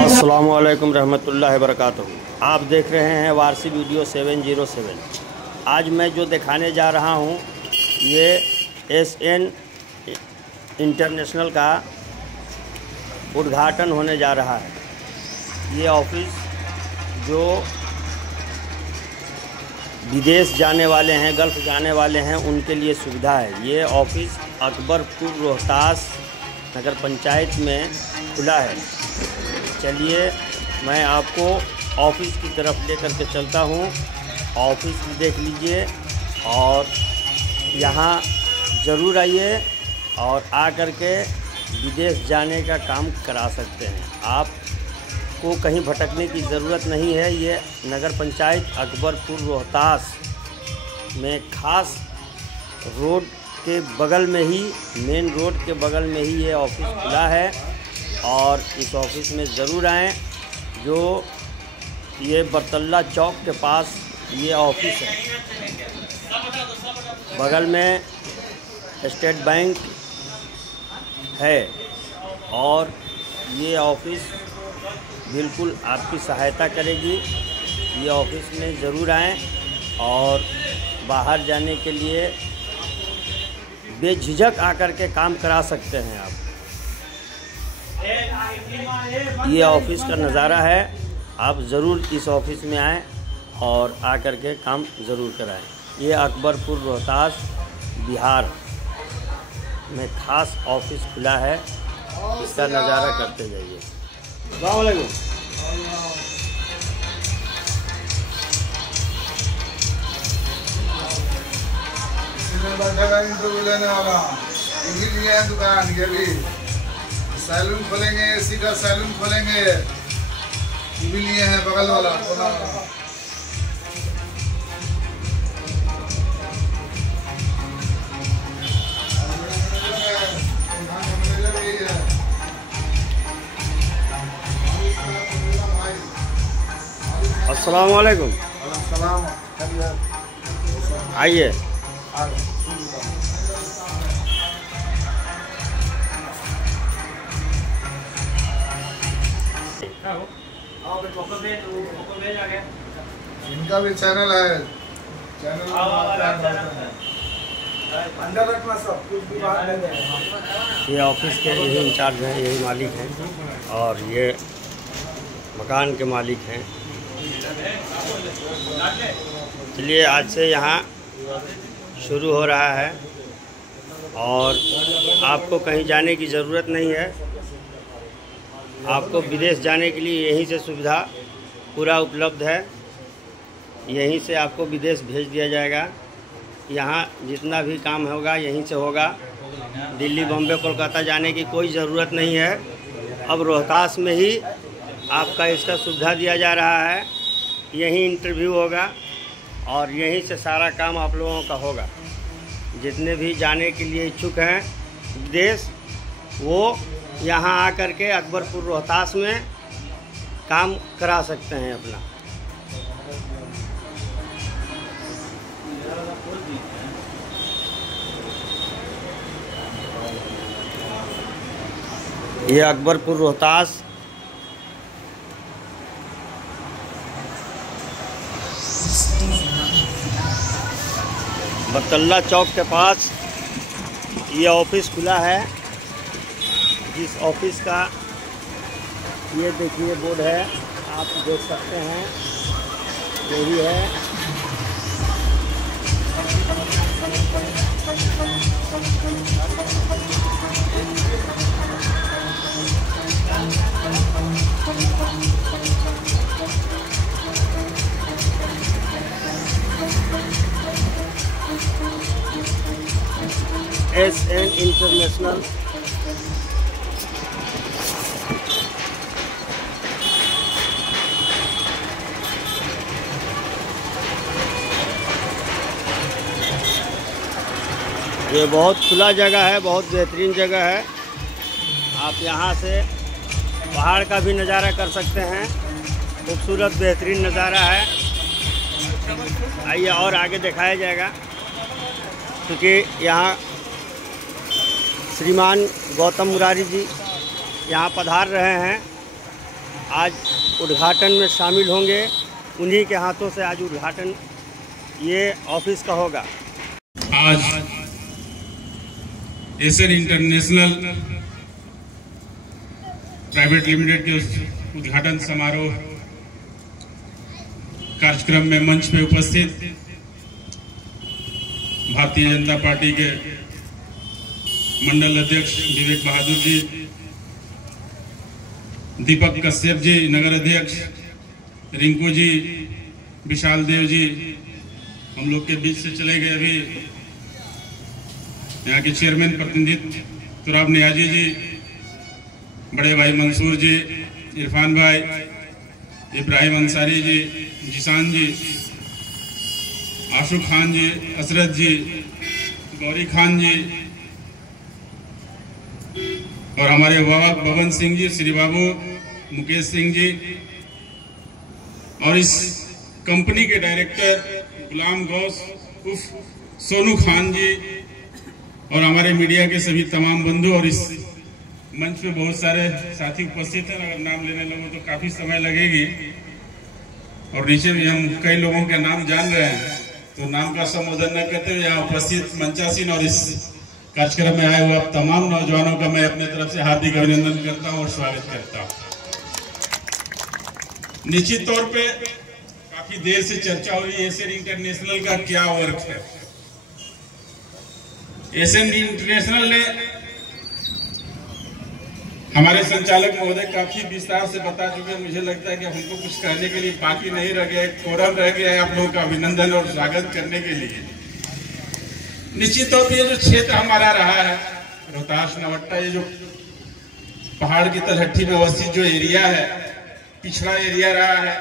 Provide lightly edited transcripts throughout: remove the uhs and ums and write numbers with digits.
अस्सलामु अलैकुम रहमतुल्लाहि वबरकातुहू। आप देख रहे हैं वारसी वीडियो 707। आज मैं जो दिखाने जा रहा हूं ये SN इंटरनेशनल का उद्घाटन होने जा रहा है। ये ऑफिस जो विदेश जाने वाले हैं, गल्फ़ जाने वाले हैं, उनके लिए सुविधा है। ये ऑफिस अकबरपुर रोहतास नगर पंचायत में खुला है। चलिए मैं आपको ऑफिस की तरफ लेकर के चलता हूँ। ऑफिस भी देख लीजिए और यहाँ ज़रूर आइए और आकर के विदेश जाने का काम करा सकते हैं। आपको कहीं भटकने की ज़रूरत नहीं है। ये नगर पंचायत अकबरपुर रोहतास में खास रोड के बगल में ही, मेन रोड के बगल में ही ये ऑफिस खुला है और इस ऑफिस में ज़रूर आएँ। जो ये बरतल्ला चौक के पास ये ऑफिस है। बगल में स्टेट बैंक है और ये ऑफिस बिल्कुल आपकी सहायता करेगी। ये ऑफिस में ज़रूर आएँ और बाहर जाने के लिए बेझिझक आकर के काम करा सकते हैं आप। ये ऑफिस का नज़ारा है। आप ज़रूर इस ऑफिस में आएँ और आकर के काम ज़रूर कराएँ। ये अकबरपुर रोहतास बिहार में खास ऑफिस खुला है। इसका नज़ारा करते जाइए। अस्सलाम वालेकुम। दुकान ये भी सैलून खोलेंगे, एसी का सैलून खोलेंगे, ये भी लिए हैं बगल वाला। अस्सलाम वालेकुम। आइए। इनका भी चैनल है। ये ऑफिस के यही इंचार्ज हैं, यही मालिक हैं और ये मकान के मालिक हैं। चलिए आज से यहाँ शुरू हो रहा है और आपको कहीं जाने की ज़रूरत नहीं है। आपको विदेश जाने के लिए यहीं से सुविधा पूरा उपलब्ध है। यहीं से आपको विदेश भेज दिया जाएगा। यहाँ जितना भी काम होगा यहीं से होगा। दिल्ली, बॉम्बे, कोलकाता जाने की कोई ज़रूरत नहीं है। अब रोहतास में ही आपका इसका सुविधा दिया जा रहा है। यहीं इंटरव्यू होगा और यहीं से सारा काम आप लोगों का होगा। जितने भी जाने के लिए इच्छुक हैं विदेश, वो यहाँ आकर के अकबरपुर रोहतास में काम करा सकते हैं अपना। ये अकबरपुर रोहतास बरतल्ला चौक के पास ये ऑफिस खुला है। जिस ऑफिस का ये देखिए बोर्ड है, आप देख सकते हैं, यही है। SN इंटरनेशनल ये बहुत खुला जगह है, बहुत बेहतरीन जगह है। आप यहाँ से पहाड़ का भी नज़ारा कर सकते हैं। खूबसूरत बेहतरीन नज़ारा है। आइए और आगे दिखाया जाएगा, क्योंकि यहाँ श्रीमान गौतम मुरारी जी यहाँ पधार रहे हैं, आज उद्घाटन में शामिल होंगे। उन्हीं के हाथों से आज उद्घाटन ये ऑफिस का होगा। आज एशियन इंटरनेशनल प्राइवेट लिमिटेड के उद्घाटन समारोह कार्यक्रम में मंच पे उपस्थित भारतीय जनता पार्टी के मंडल अध्यक्ष विवेक बहादुर जी, दीपक कश्यप जी नगर अध्यक्ष, रिंकू जी, विशाल देव जी हम लोग के बीच से चले गए। अभी यहाँ के चेयरमैन प्रतिनिधि तुराब नियाजी जी, बड़े भाई मंसूर जी, इरफान भाई, इब्राहिम अंसारी जी, जिसान जी, आशु खान जी, असरत जी, गौरी खान जी और हमारे बबन सिंह जी, श्री बाबू, मुकेश सिंह जी और इस कंपनी के डायरेक्टर गुलाम गौस उर्फ सोनू खान जी और हमारे मीडिया के सभी तमाम बंधु और इस मंच पे बहुत सारे साथी उपस्थित हैं। अगर नाम लेने लगो तो काफी समय लगेगी और नीचे भी हम कई लोगों के नाम जान रहे हैं, तो नाम का संबोधन न करते हुए यहाँ उपस्थित मंचासीन और इस कार्यक्रम में आए हुए आप तमाम नौजवानों का मैं अपने तरफ से हार्दिक अभिनंदन करता हूँ और स्वागत करता हूँ। निश्चित तौर पे काफी देर से चर्चा हो रही है एशियन इंटरनेशनल का क्या वर्क है। एशियन इंटरनेशनल ने हमारे संचालक महोदय काफी विस्तार से बता चुके हैं। मुझे लगता है कि हमको कुछ कहने के लिए बाकी नहीं रह गया, कोरम रह गया है आप लोगों का अभिनंदन और स्वागत करने के लिए। निश्चित तौर पर ये जो क्षेत्र हमारा रहा है रोहतास नवट्टा, ये जो पहाड़ की तलहटी में अवस्थित जो एरिया है, पिछड़ा एरिया रहा है,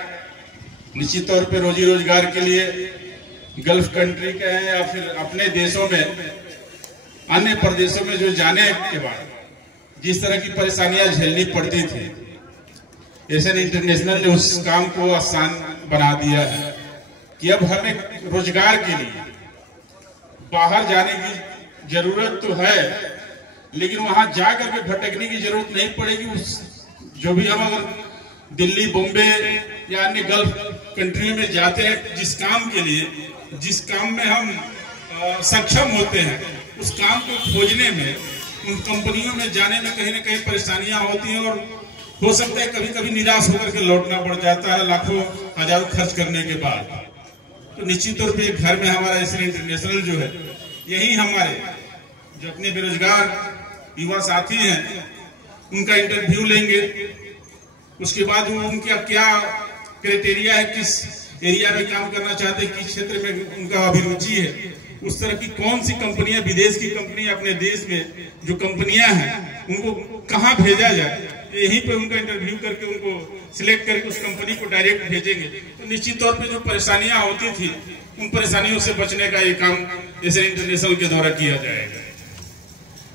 निश्चित तौर पे रोजी रोजगार के लिए गल्फ कंट्री के हैं या फिर अपने देशों में अन्य प्रदेशों में जो जाने के बाद जिस तरह की परेशानियां झेलनी पड़ती थी, एशियन इंटरनेशनल ने उस काम को आसान बना दिया है कि अब हमें रोजगार के लिए बाहर जाने की जरूरत तो है, लेकिन वहां जाकर के भटकने की जरूरत नहीं पड़ेगी। उस जो भी हम अगर दिल्ली, बॉम्बे या अन्य गल्फ कंट्री में जाते हैं जिस काम के लिए, जिस काम में हम सक्षम होते हैं, उस काम को खोजने में, उन कंपनियों में जाने में कहीं ना कहीं परेशानियां होती हैं और हो सकता है कभी कभी निराश होकर के लौटना पड़ जाता है लाखों हजारों खर्च करने के बाद। तो निश्चित तौर पे घर में हमारा एशियन इंटरनेशनल जो है, यही हमारे जो अपने बेरोजगार युवा साथी हैं उनका इंटरव्यू लेंगे। उसके बाद वो उनका क्या क्राइटेरिया है, किस एरिया में काम करना चाहते हैं, किस क्षेत्र में उनका अभिरुचि है, उस तरह की कौन सी कंपनियां, विदेश की कंपनियां, अपने देश में जो कंपनियां हैं उनको कहां भेजा जाए, यहीं पे उनका इंटरव्यू करके उनको सिलेक्ट करके उस कंपनी को डायरेक्ट भेजेंगे। तो निश्चित तौर पे जो परेशानियां होती थी उन परेशानियों से बचने का ये काम एशियन इंटरनेशनल के द्वारा किया जाएगा।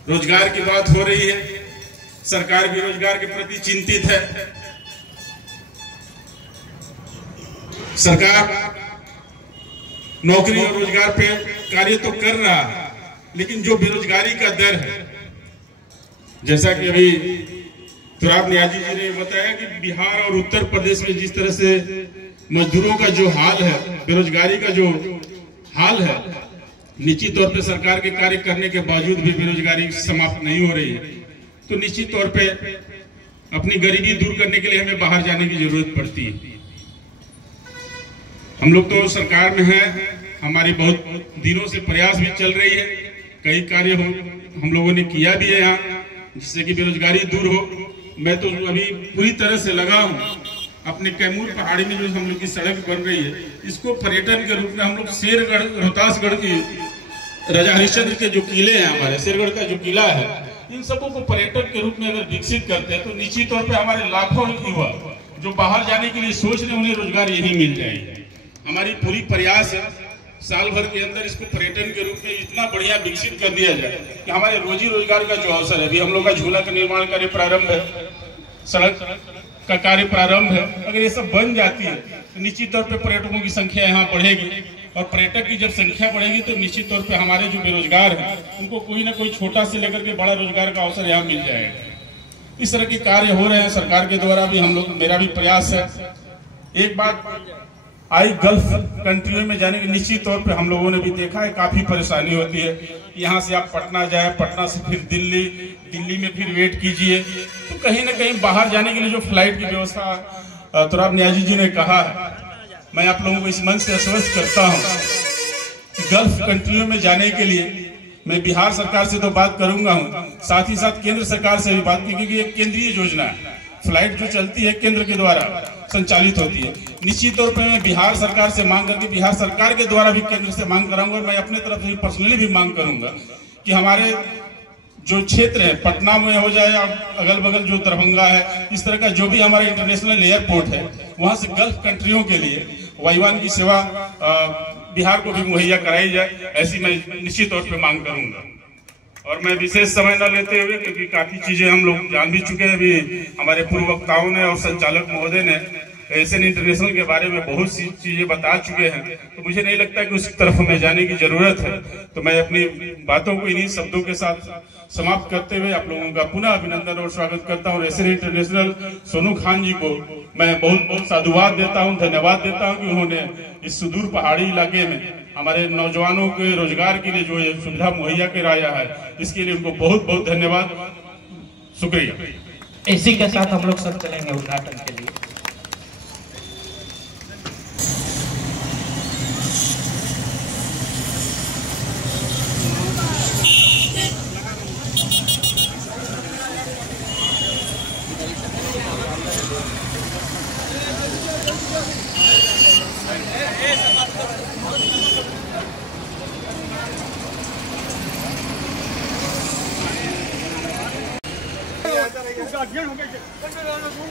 रोजगार की बात हो रही है, सरकार भी रोजगार के प्रति चिंतित है। सरकार नौकरी और रोजगार पे कार्य तो कर रहा है, लेकिन जो बेरोजगारी का दर है, जैसा कि अभी तुराब नियाजी जी ने बताया कि बिहार और उत्तर प्रदेश में जिस तरह से मजदूरों का जो हाल है, बेरोजगारी का जो हाल है, निश्चित तौर पे सरकार के कार्य करने के बावजूद भी बेरोजगारी समाप्त नहीं हो रही है। तो निश्चित तौर पे अपनी गरीबी दूर करने के लिए हमें बाहर जाने की जरूरत पड़ती है। हम लोग तो सरकार में हैं, हमारी बहुत दिनों से प्रयास भी चल रही है, कई कार्य हम लोगों ने किया भी है यहाँ जिससे कि बेरोजगारी दूर हो। मैं तो अभी पूरी तरह से लगा हूँ अपने कैमूर पहाड़ी में जो हम लोग की सड़क बन रही है, इसको पर्यटन के रूप में हम लोग शेरगढ़, रोहतासगढ़ की राजा हरिश्चंद्र के जो किले हैं, हमारे शेरगढ़ का जो किला है, इन सबों को पर्यटन के रूप में अगर विकसित करते हैं तो निश्चित तौर पे हमारे लाखों युवा जो बाहर जाने के लिए सोच रहे हैं उन्हें रोजगार यही मिल जाएगी। हमारी पूरी प्रयास है साल भर के अंदर इसको पर्यटन के रूप में इतना बढ़िया विकसित कर दिया जाए कि हमारे रोजी रोजगार का जो अवसर है, अभी हम लोग का झूला का निर्माण कार्य प्रारंभ है, सड़क का कार्य प्रारंभ है, अगर ये सब बन जाती है तो निश्चित तौर पे पर्यटकों की संख्या यहाँ बढ़ेगी और पर्यटक की जब संख्या बढ़ेगी तो निश्चित तौर पे हमारे जो बेरोजगार हैं उनको कोई ना कोई छोटा से लेकर के बड़ा रोजगार का अवसर यहाँ मिल जाएगा। इस तरह के कार्य हो रहे हैं सरकार के द्वारा भी, हम लोग मेरा भी प्रयास है। एक बात आई, गल्फ कंट्रियों में जाने के निश्चित तौर पे हम लोगों ने भी देखा है काफी परेशानी होती है। यहाँ से आप पटना जाए, पटना से फिर दिल्ली, दिल्ली में फिर वेट कीजिए, तो कहीं ना कहीं बाहर जाने के लिए जो फ्लाइट की व्यवस्था तुराब नियाजी जी ने कहा है, मैं आप लोगों को इस मंच से आश्वस्त करता हूँ कि गल्फ कंट्रियों में जाने के लिए मैं बिहार सरकार से तो बात करूंगा हूँ, साथ ही साथ केंद्र सरकार से भी बात की, क्योंकि एक केंद्रीय योजना है। फ्लाइट जो चलती है केंद्र के द्वारा संचालित होती है। निश्चित तौर पर मैं बिहार सरकार से मांग करके बिहार सरकार के द्वारा भी केंद्र से मांग कराऊंगा, और मैं अपने तरफ से पर्सनली भी मांग करूंगा कि हमारे जो क्षेत्र है, पटना में हो जाए या अगल बगल जो दरभंगा है, इस तरह का जो भी हमारा इंटरनेशनल एयरपोर्ट है, वहां से गल्फ कंट्रियों के लिए वायुयान की सेवा बिहार को भी मुहैया कराई जाए, ऐसी मैं निश्चित तौर पर मांग करूंगा। और मैं विशेष समय न लेते हुए, क्योंकि काफी चीजें हम लोग जान भी चुके हैं, अभी हमारे पूर्व वक्ताओं ने और संचालक महोदय ने एशियन इंटरनेशनल के बारे में बहुत सी चीजें बता चुके हैं, तो मुझे नहीं लगता कि उस तरफ हमें जाने की जरूरत है। तो मैं अपनी बातों को इन्हीं शब्दों के साथ समाप्त करते हुए आप लोगों का पुनः अभिनंदन और स्वागत करता हूँ। एशियन इंटरनेशनल सोनू खान जी को मैं बहुत बहुत साधुवाद देता हूँ, धन्यवाद देता हूँ कि उन्होंने इस सुदूर पहाड़ी इलाके में हमारे नौजवानों के रोजगार के लिए जो ये सुविधा मुहैया कराया है, इसके लिए उनको बहुत बहुत धन्यवाद, शुक्रिया। इसी के साथ हम लोग सब चलेंगे उद्घाटन के लिए।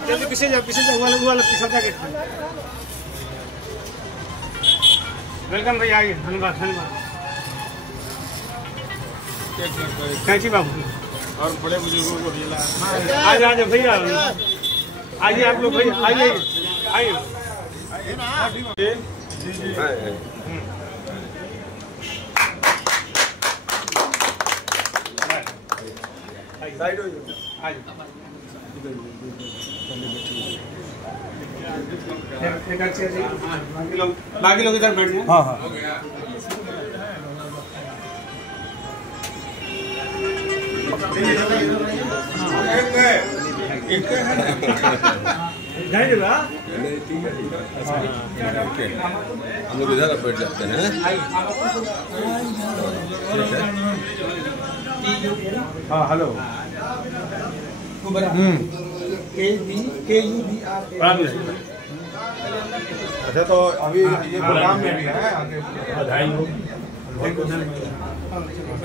जल्दी पीछे जाओ वाला पीछे जाके। वेलकम भैया, आइए। धन्यवाद धन्यवाद। कैंची बाबू और बड़े बुजुर्गों को भी आ जाओ भैया, आइए आप लोग भैया, आइए आइए। बाकी लोग इधर बैठ जाए। हाँ हाँ हम लोग इधर बैठ जाते हैं। हाँ हेलो। अच्छा, तो अभी ये प्रोग्राम में भी है आगे। बधाई हो।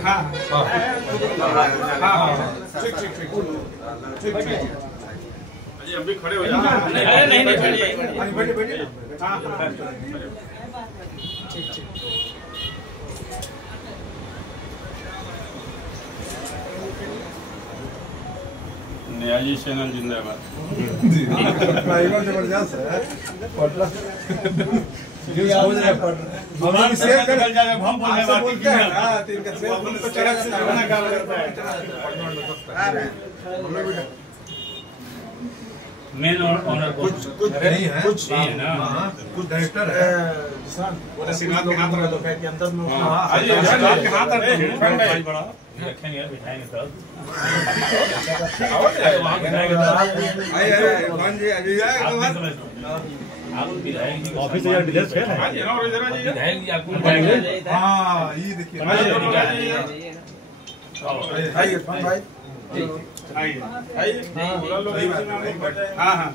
हाँ हाँ हाँ ठीक ठीक ठीक ठीक ठीक। अभी खड़े हो जाओ। नहीं बैठिए बैठिए। हाँ हाँ ठीक ठीक। नियाजी चैनल जिंदाबाद। जबरदस्त है। मेन ऑनर कुछ नहीं है, कुछ है ना, कुछ डायरेक्टर है। श्रीनाथ के हाथ रखा तो के अंदर में श्रीनाथ के हाथ रखेंगे, बिठाएंगे तब। ऑफिस से विधायक जी आपको हाँ ये देखिए। हाँ हाँ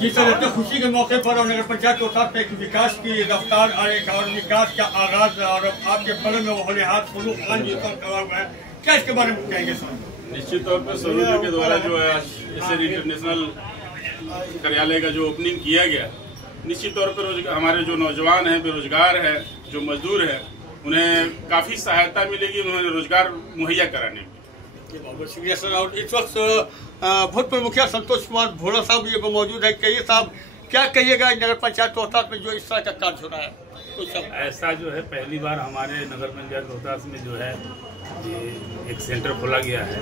जी सर, इतनी खुशी के मौके पर और नगर पंचायत को साथ एक विकास की रफ्तार और विकास का आगाज और आपके बगल में वो होनेहार सोनू खान जी का करा हुआ है, क्या इसके बारे में कहेंगे सर? निश्चित तौर पर सोनू जी के द्वारा जो है एशियन इंटरनेशनल कार्यालय का जो ओपनिंग किया गया, निश्चित तौर पर हमारे जो नौजवान हैं, बेरोजगार हैं, जो मजदूर हैं, उन्हें काफी सहायता मिलेगी उन्हें रोजगार मुहैया कराने में। बहुत शुक्रिया सर। और इस वक्त भूतपूर्व मुखिया संतोष कुमार भोला साहब ये मौजूद है। कहिए साहब, क्या कहिएगा नगर पंचायत रोहतास में जो इस तरह का कार्य हो रहा है? ऐसा जो है पहली बार हमारे नगर पंचायत रोहतास में जो है ये एक सेंटर खोला गया है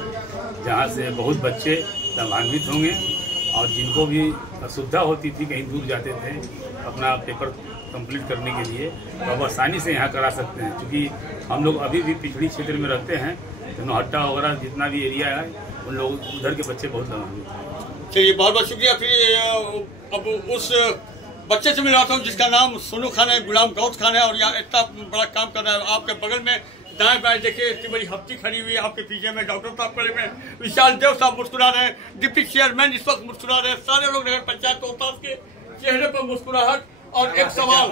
जहाँ से बहुत बच्चे लाभान्वित होंगे और जिनको भी असुविधा होती थी, कहीं दूर जाते थे अपना पेपर कंप्लीट करने के लिए, तो अब आसानी से यहाँ करा सकते हैं। क्योंकि हम लोग अभी भी पिछड़ी क्षेत्र में रहते हैं, तो नौहट्टा वगैरह जितना भी एरिया है उन लोग उधर के बच्चे बहुत लाभान्वित हैं। चलिए बहुत बहुत शुक्रिया। फिर अब उस बच्चे से मिलाता हूँ जिसका नाम सोनू खान है, गुलाम गौस खान है, और यहाँ इतना बड़ा काम कर रहा है। आपके बगल में दाएं बाएं देखिए इतनी बड़ी हफ्ती खड़ी हुई है, आपके पीछे में डॉक्टर साहब खड़े हुए हैं, विशाल देव साहब मुस्कुरा रहे हैं, डिप्टी चेयरमैन इस वक्त मुस्कुरा रहे हैं, सारे लोग नगर पंचायत रोहतास के चेहरे पर मुस्कुराहट। और एक सवाल,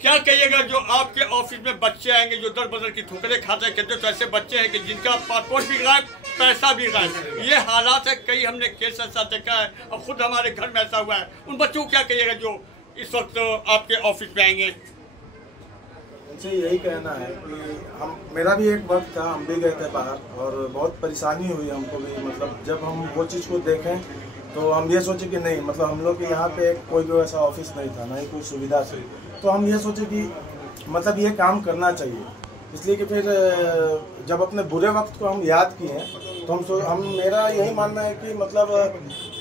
क्या कहिएगा जो आपके ऑफिस में बच्चे आएंगे जो दर बदर की ठोकरें खाते हैं, कहते तो ऐसे बच्चे हैं कि जिनका पासपोर्ट भी गायब, पैसा भी गायब, ये हालात है। कई हमने केस ऐसा देखा है, अब खुद हमारे घर में ऐसा हुआ है। उन बच्चों को क्या कहिएगा जो इस वक्त आपके ऑफिस में आएंगे? मुझे यही कहना है कि मेरा भी एक वक्त था, हम भी गए थे बाहर और बहुत परेशानी हुई हमको भी। मतलब जब हम वो चीज़ को देखें तो हम ये सोचे कि नहीं, मतलब हम लोग के यहाँ पे कोई भी ऐसा ऑफिस नहीं था, नहीं कोई सुविधा थी, तो हम ये सोचे कि मतलब ये काम करना चाहिए। इसलिए कि फिर जब अपने बुरे वक्त को हम याद किए तो हम मेरा यही मानना है कि मतलब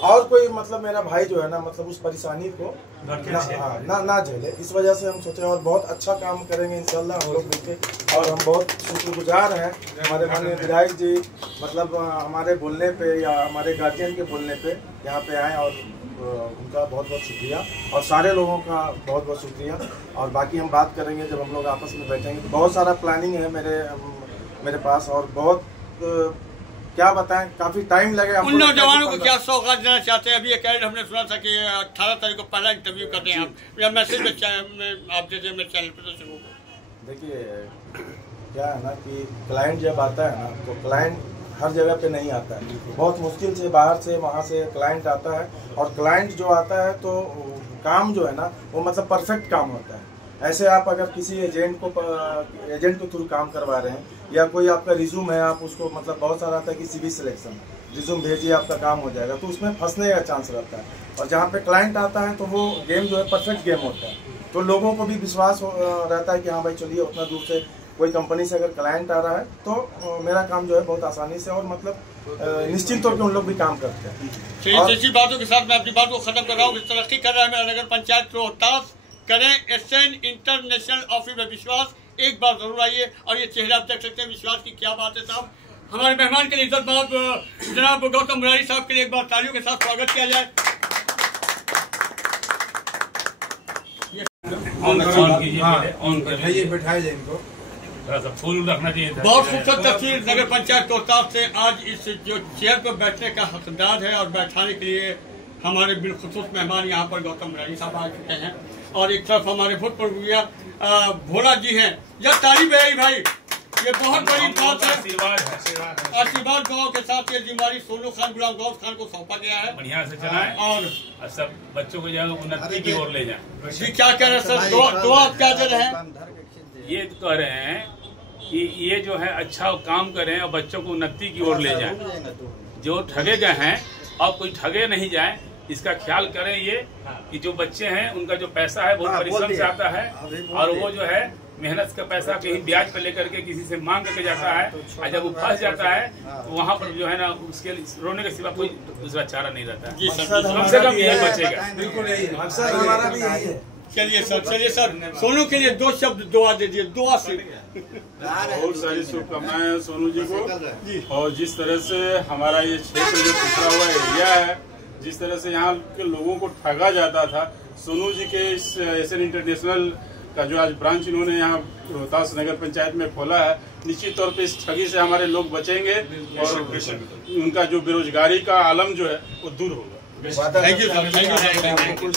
और कोई मतलब मेरा भाई जो है ना, मतलब उस परेशानी को ना झेले, इस वजह से हम सोचे और बहुत अच्छा काम करेंगे इंशाल्लाह हम लोग मिलकर। और हम बहुत शुक्रगुजार हैं हमारे माननीय विधायक जी, मतलब हमारे बोलने पे या हमारे गार्जियन के बोलने पे यहाँ पे आए, और उनका बहुत बहुत शुक्रिया और सारे लोगों का बहुत बहुत शुक्रिया। और बाकी हम बात करेंगे जब हम लोग आपस में बैठेंगे। तो बहुत सारा प्लानिंग है मेरे पास और बहुत क्या बताएं, काफी टाइम लगेगा। उन नौजवानों को क्या सौगात देना चाहते हैं? अभी एक ऐड हमने सुना था कि 18 तारीख को पहला इंटरव्यू करते हैं आप, या मैसेज में आप दे दें मेरे चैनल पर दर्शकों को। देखिए क्या है ना कि क्लाइंट जब आता है ना, तो क्लाइंट हर जगह पे नहीं आता है, बहुत मुश्किल से बाहर से वहाँ से क्लाइंट आता है। और क्लाइंट जो आता है तो काम जो है ना वो मतलब परफेक्ट काम होता है। ऐसे आप अगर किसी एजेंट के थ्रू काम करवा रहे हैं, या कोई आपका रिज्यूम है, आप उसको मतलब बहुत सारा आता है कि सीवी सिलेक्शन रिज्यूम भेजिए आपका काम हो जाएगा, तो उसमें फंसने का चांस रहता है। और जहाँ पे क्लाइंट आता है तो वो गेम जो है परफेक्ट गेम होता है, तो लोगों को भी विश्वास रहता है कि हाँ भाई चलिए उतना दूर से कोई कंपनी से अगर क्लाइंट आ रहा है तो मेरा काम जो है बहुत आसानी से और मतलब निश्चित तौर पे उन लोग भी काम करते हैं। और इसी बातों के साथ मैं अपनी बात को खत्म कर रहा हूँ। तरक्की कर रहा है मेरा नगर पंचायत रोहतास, करें एसएन इंटरनेशनल ऑफिस में विश्वास, एक बार जरूर आइए। और ये चेहरा आप देख सकते हैं, विश्वास की क्या बात है साहब। हमारे मेहमान के लिए इज्जत जनाब गौतम मुरारी साहब के लिए एक बार तालियों के साथ स्वागत किया जाए। बैठाइए इनको, फूल रखना चाहिए था। बहुत खूबसूरत तस्वीर नगर पंचायत रोहतास से। आज इस जो चेयर पर बैठने का हकदार है और बैठाने के लिए हमारे बिलखुसूस मेहमान यहाँ पर गौतम मुरारी साहब आ चुके हैं, और एक तरफ हमारे भूतपूर्व भोला जी हैं। यह तारीफ है भाई, ये बहुत बड़ी बात है। आशीर्वाद गाँव के साथ ये जिम्मेदारी सोनू खान, गुलाम गौस खान को सौंपा गया है। बढ़िया से चलाएं और सब बच्चों को जो उन्नति की ओर ले जाएं। जी क्या कह रहे हैं सर, दो आप क्या दे रहे हैं? ये कह रहे हैं कि ये जो है अच्छा काम करें और बच्चों को उन्नति की ओर ले जाएं। जो ठगे गए हैं और कोई ठगे नहीं जाए, इसका ख्याल करें। ये कि जो बच्चे हैं उनका जो पैसा है बहुत परिश्रम से आता है, और वो जो है मेहनत का पैसा कहीं ब्याज पर लेकर के किसी से मांग करके जाता है, और जब वो फंस जाता है तो वहाँ पर जो है ना उसके रोने के सिवा कोई दूसरा चारा नहीं रहता है। कम से कम ये बचेगा। बिल्कुल। चलिए सर, सोनू के लिए दो शब्द दुआ दे दिए, दुआ से। बहुत सारी शुभकामनाएं सोनू जी को। और जिस तरह से हमारा ये क्षेत्र जो पिछड़ा हुआ एरिया है, जिस तरह से यहाँ के लोगों को ठगा जाता था, सोनू जी के इस एसएन इंटरनेशनल का जो आज ब्रांच इन्होंने यहाँ रोहतास नगर पंचायत में खोला है, निश्चित तौर पे इस ठगी से हमारे लोग बचेंगे और उनका जो बेरोजगारी का आलम जो है वो दूर होगा। Thank you sir, thank you.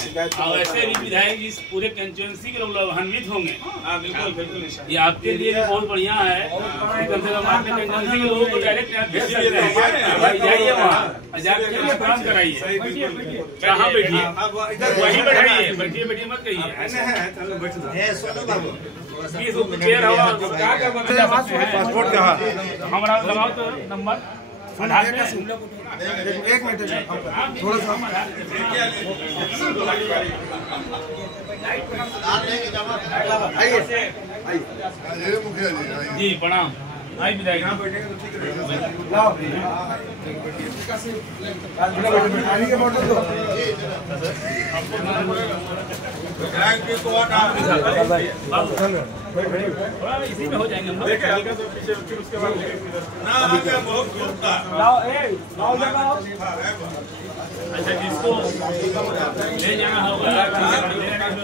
ऐसे भी विधायक इस पूरे कंस्टिट्यूएंसी के लोग लाभान्वित होंगे। बिल्कुल, ये आपके लिए भी बहुत बढ़िया है। कम से कम आपके कंस्टिट्यूएंसी के लोगों को डायरेक्ट आप भेज सकते हैं। भाई जाइए वहाँ जाकर काम कराइए। कहाँ बैठिए, वहीं बैठाइए, बैठिए मत कहिए। पासपोर्ट कहाँ? हमारा लगाओ तो नंबर एक मिनट थोड़ा सा जी प्रणाम। आई विधायक इसी में हो जाएंगे हम लोग। अच्छा जिसको ले जाना होगा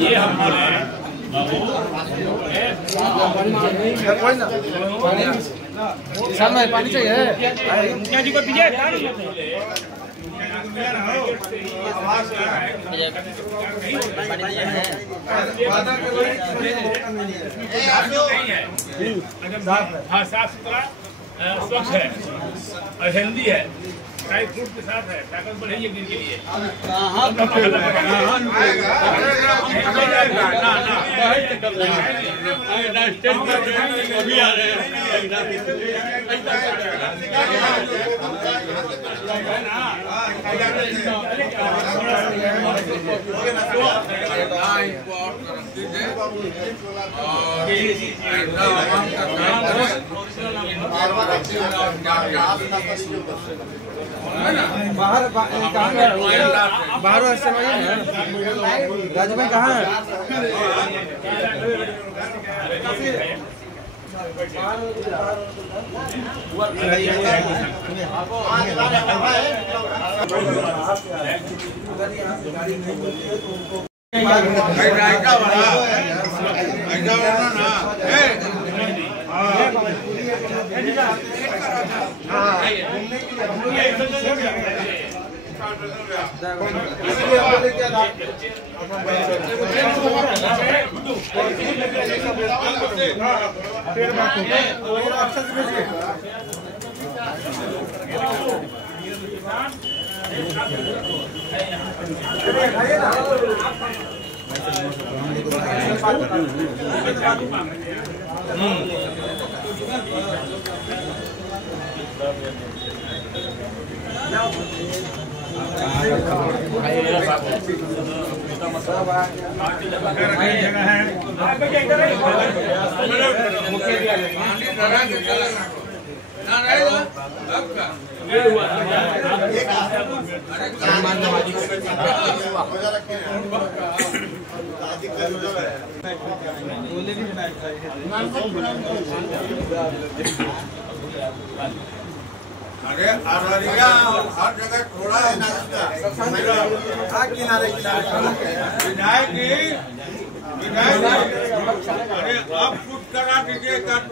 ये हम बोले हैं सामने पानी चाहिए मुखिया जी को पीछे हाँ साफ सुथरा स्वच्छ है और हेल्दी है, ड्राई फ्रूट के साथ है, ताकत बढ़ेगी दिन के लिए। अभी आ रहे हैं बाहर राजू भाई कहाँ है? अरे अररिया हर जगह थोड़ा है ना किनारे विधायक जी अरे आप कुछ करा दीजिए काम